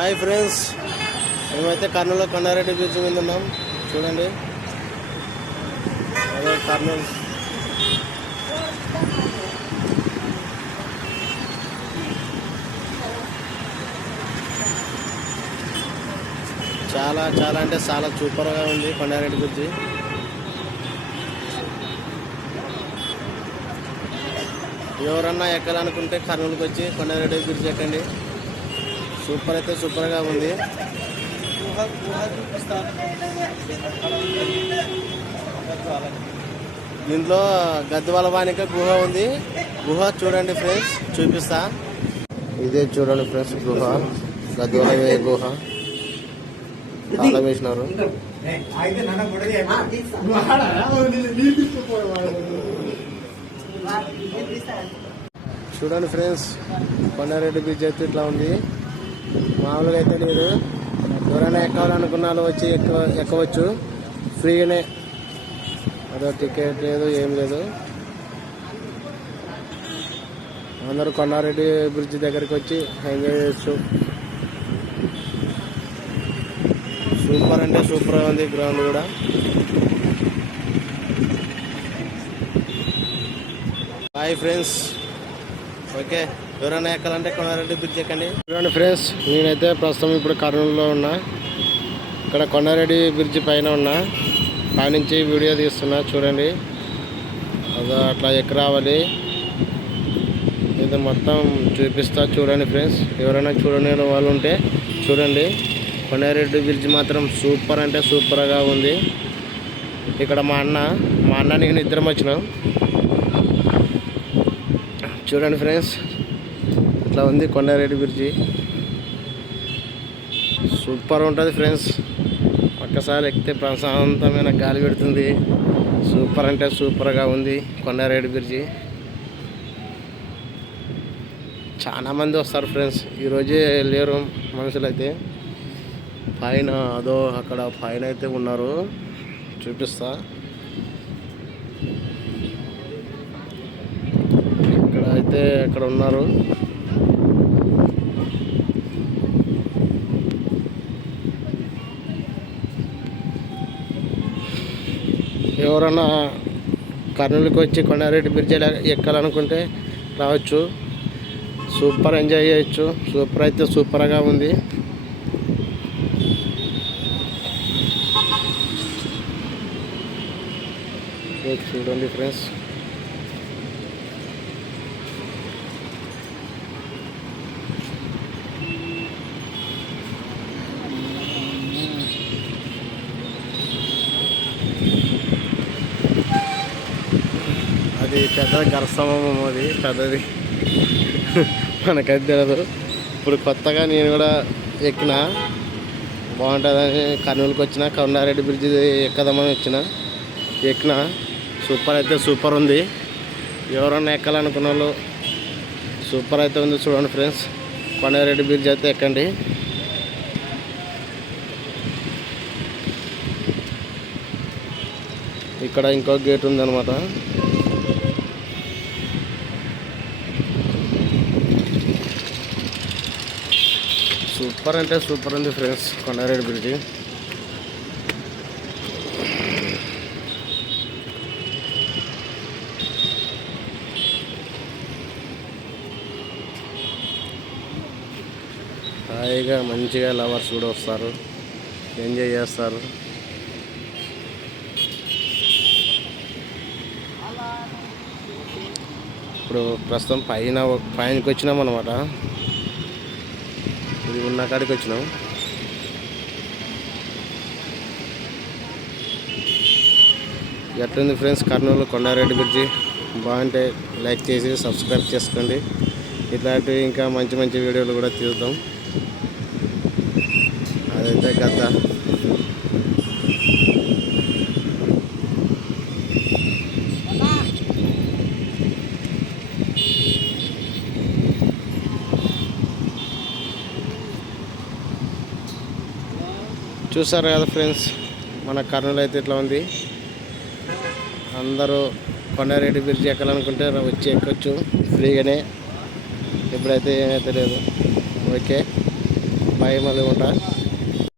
Hi friends, మేమైతే Kurnool Kondareddy bridge మీద ఉన్నాం. చూడండి, అదే కర్నూలు చాలా చాలా అంటే చాలా సూపర్గా ఉంది కొండారెడ్డి బ్రిడ్జి. ఎవరన్నా ఎక్కాలనుకుంటే కర్నూలుకి వచ్చి కొండారెడ్డి బ్రిడ్జ్ ఎక్కండి. సూపర్ అయితే సూపర్గా ఉంది. దీంట్లో గద్వాల వానిక గుహ ఉంది. గుహ చూడండి ఫ్రెండ్స్, చూపిస్తా. ఇదే చూడండి ఫ్రెండ్స్, గుహ గద్వాల గుహ తాళం వేసినారు. చూడండి ఫ్రెండ్స్, కొండారెడ్డి బ్రిడ్జ్ అయితే ఇట్లా ఉంది. మామూలుగా అయితే లేదు. ఎవరైనా ఎక్కాలనుకున్న వాళ్ళు వచ్చి ఎక్కవచ్చు ఫ్రీగానే. అదో టికెట్ లేదు, ఏం లేదు. అందరూ కొండారెడ్డి బ్రిడ్జ్ దగ్గరికి వచ్చి ఎంజాయ్ చేయొచ్చు. సూపర్ అంటే సూపర్గా ఉంది గ్రౌండ్ కూడా. Bye friends. ఓకే, ఎవరైనా ఎక్కాలంటే కొండారెడ్డి బ్రిడ్జ్ ఎక్కండి. చూడండి ఫ్రెండ్స్, నేనైతే ప్రస్తుతం ఇప్పుడు కర్నూలులో ఉన్నా. ఇక్కడ కొండారెడ్డి బ్రిడ్జ్ పైన ఉన్నా. పైనుంచి వీడియో తీస్తున్నా. చూడండి, అదో అట్లా ఎక్కి రావాలి. ఇది మొత్తం చూపిస్తా. చూడండి ఫ్రెండ్స్, ఎవరైనా చూడని వాళ్ళు ఉంటే చూడండి. కొండారెడ్డి బ్రిడ్జ్ మాత్రం సూపర్ అంటే సూపర్గా ఉంది. ఇక్కడ మా అన్న నేను ఇద్దరం వచ్చినాం. చూడండి ఫ్రెండ్స్, ఇట్లా ఉంది కొండారెడ్డి బ్రిడ్జి. సూపర్ ఉంటుంది ఫ్రెండ్స్. ఒక్కసారి ఎక్కితే ప్రశాంతమైన గాలి పెడుతుంది. సూపర్ అంటే సూపర్గా ఉంది కొండారెడ్డి బ్రిడ్జి. చాలా మంది వస్తారు ఫ్రెండ్స్. ఈరోజే లేరు మనుషులు అయితే. పైన అదో అక్కడ పైన అయితే ఉన్నారు, చూపిస్తా. అయితే అక్కడ ఉన్నారు. ఎవరన్నా కర్నూలుకి వచ్చి కొండారెడ్డి బ్రిడ్జ్ ఎక్కాలనుకుంటే రావచ్చు. సూపర్ ఎంజాయ్ చేయొచ్చు. సూపర్ అయితే సూపర్గా ఉంది. చూడండి ఫ్రెండ్స్, అది పెద్ద గర్భస్తంభం. అది పెద్దది, మనకైతే తెలియదు. ఇప్పుడు కొత్తగా నేను కూడా ఎక్కిన, బాగుంటుందని కర్నూలుకి వచ్చిన. కొండారెడ్డి బ్రిడ్జ్ ఎక్కదామని ఎక్కిన. సూపర్ అయితే సూపర్ ఉంది. ఎవరన్నా ఎక్కాలనుకున్న వాళ్ళు సూపర్ అయితే ఉంది. చూడండి ఫ్రెండ్స్, కొండారెడ్డి బ్రిడ్జ్ అయితే ఎక్కండి. ఇక్కడ ఇంకో గేట్ ఉందన్నమాట. సూపర్ అంటే సూపర్ ఉంది ఫ్రెండ్స్ కొండారెడ్డి బ్రిడ్జి. హాయిగా మంచిగా లవర్స్ కూడా వస్తారు, ఎంజాయ్ చేస్తారు. ఇప్పుడు ప్రస్తుతం పైనకి వచ్చినాం అన్నమాట. ఇది ఉన్న కాడికి వచ్చినాం. ఎట్లుంది ఫ్రెండ్స్ కర్నూలు కొండారెడ్డి బ్రిడ్జి? బాగుంటే లైక్ చేసి సబ్స్క్రైబ్ చేసుకోండి. ఇట్లాంటివి ఇంకా మంచి మంచి వీడియోలు కూడా తీద్దాం. అదైతే కథ. చూసారు కదా ఫ్రెండ్స్, మన కర్నూలు అయితే ఇట్లా ఉంది. అందరూ కొండారెడ్డి బ్రిడ్జ్ ఎక్కాలనుకుంటే వచ్చి ఎక్కొచ్చు ఫ్రీగానే. ఇప్పుడైతే ఏమైతే లేదు. ఓకే. బాయ్, మళ్ళీ ఉంటా.